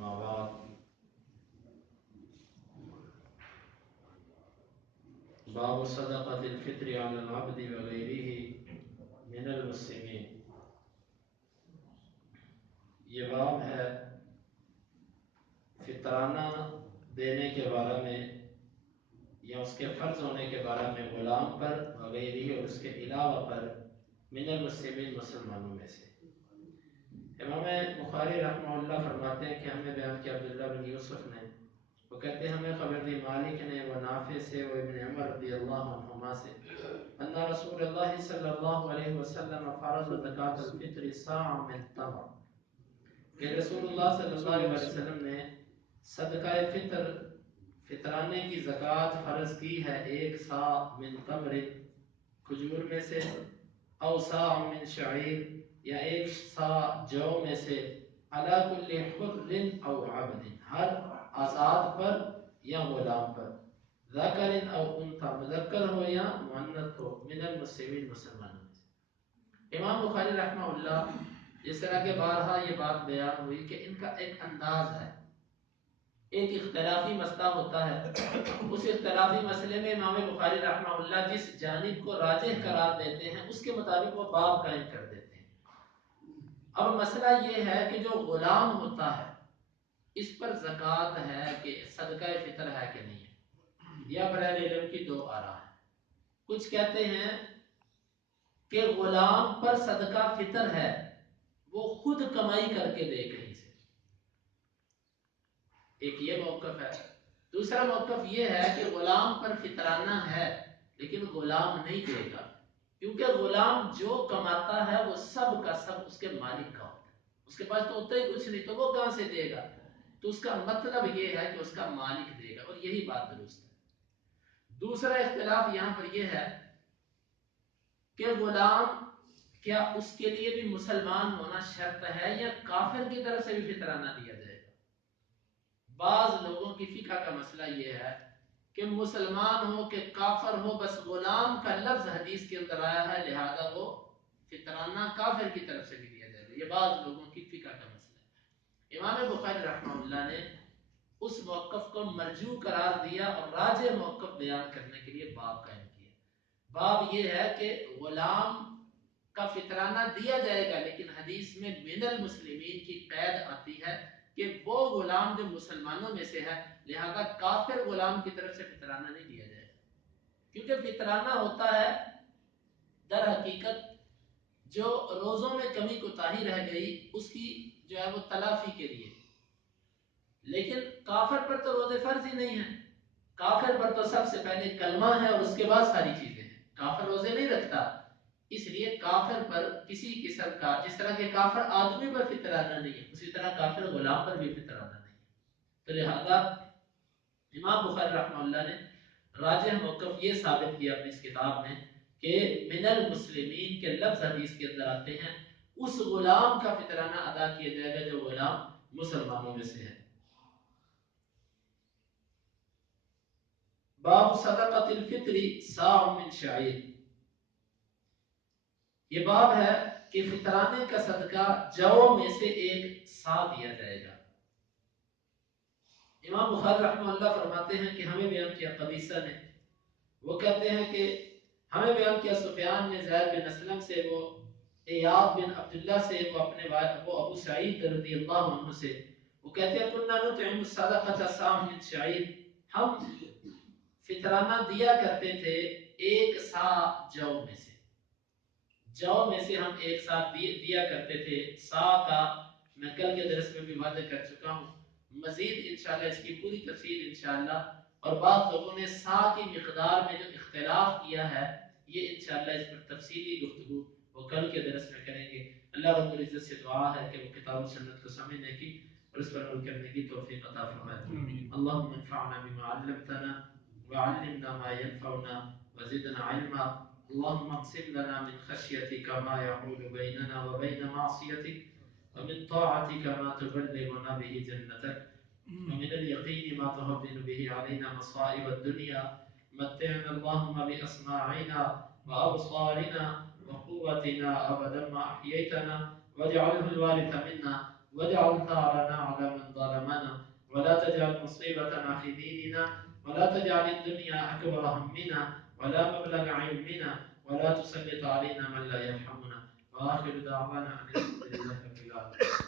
अम्मा बाद बाब सदक़तिल फ़ित्री अलल अब्दि व गैरिही मिनल मुस्लिमीन। ये बाब है फितराना देने के बारे में या उसके फ़र्ज होने के बारे में गुलाम पर वगैरह और उसके अलावा पर मिनल मुस्लिमीन मुसलमानों में से। इमाम बुखारी रहमहुल्लाह फरमाते हैं कि हमें बयान किया अब्दुल्लाह बिन यूसुफ ने, वो कहते हैं हमें खबर दी मालिक ने व नाफे से व इब्न उमर रज़ियल्लाहु अन्हुमा से अन्ना रसूलुल्लाह सल्लल्लाहु अलैहि वसल्लम फरज़ ज़कातुल फ़ित्र साअ मिन तमर, कि रसूलुल्लाह सल्लल्लाहु अलैहि वसल्लम ने सदका फितर फितराने की ज़कात फ़र्ज की है एक सा मिन तमर खजूर में से, औ सा मिन शईर या एक सा जौ में से, अला कुल्लि हुर्रिन औ अब्दिन हर आज़ाद पर या गुलाम पर, ज़करिन औ उन्था मुज़क्कर हो या मुअन्नस हो, मिनल मुस्लिमीन मुसलमानों में से। इमाम बुखारी रहमहुल्लाह जिस तरह के बारहा ये बात बयान हुई कि इनका एक अंदाज है, एक इख्तलाफी मसला होता है, उस इख्तलाफी मसले में इमाम बुखारी रहमहुल्लाह जिस जानिब को राजिह करार देते हैं उसके मुताबिक वो बाब कायम कर देते हैं। अब मसला ये है कि जो गुलाम होता है इस पर ज़कात है कि सदका फितर है कि नहीं है, या बराए इल्म की दो आरा है। कुछ कहते हैं कि गुलाम पर सदका फितर है, वो खुद कमाई करके दे कहीं से, एक ये मौक़िफ़ है। दूसरा मौक़िफ़ ये है कि गुलाम पर फितराना है लेकिन गुलाम नहीं देगा, क्योंकि गुलाम जो कमाता है वो सब का सब उसके मालिक का होता है, उसके पास तो होता ही कुछ नहीं, तो वो कहां से देगा? तो उसका मतलब ये है कि उसका मालिक देगा, और यही बात दुरुस्त है। दूसरा इख्तिलाफ यहां पर यह है कि गुलाम क्या उसके लिए भी मुसलमान होना शर्त है या काफिर की तरफ से भी फितराना दिया जाएगा? बाज लोगों की फिका का मसला यह है कि मुसलमान हो कि काफिर हो, बस गुलाम का लफ्ज हदीस के अंदर आया है, लिहाजा वो फितराना काफिर की तरफ से भी दिया जाएगा। ये बाज लोगों की फिका का मसला है। इमाम बुखारी रहमहुल्लाह ने उस मौक़िफ़ को मरजू करार दिया और राजे मौक़िफ़ बयान करने के लिए बाब कायम किया। बाब ये है कि गुलाम का फितराना दिया जाएगा, लेकिन हदीस में मिनल मुस्लिमीन की कैद आती है कि वो गुलाम जो मुसलमानों में से है, लिहाजा काफिर गुलाम की तरफ से फितराना नहीं दिया जाएगा, क्योंकि फितराना होता है दर हकीकत जो रोजों में कमी कोताही रह गई उसकी जो है वो तलाफी के लिए। लेकिन काफिर पर तो रोजे फर्ज ही नहीं है, काफिर पर तो सबसे पहले कलमा है और उसके बाद सारी चीजें हैं। काफिर रोजे नहीं रखता, इसलिए काफिर पर किसी किस्म का, जिस तरह के काफिर आदमी पर फितराना नहीं है, उसी तरह काफिर गुलाम पर भी फितराना नहीं है। तो लिहाजा इमाम बुखारी रहमतुल्लाह ने राजिह मौक़िफ़ ये साबित किया अपनी इस किताब में कि मिनल मुस्लिमीन के लफ्ज हदीस के अंदर आते हैं, उस गुलाम का फितराना अदा किया जाएगा जो गुलाम मुसलमानों में से है। बाब सदक़तिल फ़ित्री साअ मिन शईर, ये बाब है कि फितराने का सदका जौ में से एक सा दिया जाएगा। इमाम बुखारी रहमतुल्लाह फरमाते हैं कि हमें बयान किया कबीसा ने, वो कहते हैं कि हमें बयान किया सुफियान ने ज़ैद बिन असलम से, वो इयाद बिन अब्दुल्लाह से, वो अपने वो अबू सईद रज़ियल्लाहु अन्हु से, वो कहते हैं कुन्ना नुतइमु सदक़त साअ मिन शईर, हम फितराना दिया करते थे एक सा जौ में से, जौ में से हम एक साथ दिया करते थे। सा का मैं कल के दरस में भी वादे कर चुका हूँ, मजीद इंशाल्लाह इसकी पूरी तफसील इंशाल्लाह, और बाद लोगों ने सा की मिकदार में जो इख्तिलाफ किया है ये इंशाल्लाह इस पर तफसीली गुफ्तगू वो कल के दरस में करेंगे। अल्लाह रब्बुल इज्जत से दुआ है कि वो किताब सुन्नत को समझने की और इस पर अमल करने की तौफीक अता फरमाए। अल्लाहुम्मा इन्फअना बिमा अल्लमतना व अल्लिमना मा यनफउना व ज़िदना इल्मा। अल्लाहुम्मा अक़सिम लना मिन खश्यतिका मा यहूलु बैनना व बैन मासियतिक व मिन ताअतिका मा तुबल्लिगुना बिही जन्नतक ومن اليقين ما تهون به علينا مصائب الدنيا متعنا اللهم بأسماعنا وأبصارنا وقوتنا أبدا ما أحييتنا واجعله الوارث منا واجعل ثارنا على من ظلمنا ولا تجعل مصيبتنا في ديننا ولا تجعل الدنيا أكبر همنا ولا مبلغ علمنا ولا تسلط علينا من لا يرحمنا وآخر دعوانا أن الحمد لله رب العالمين.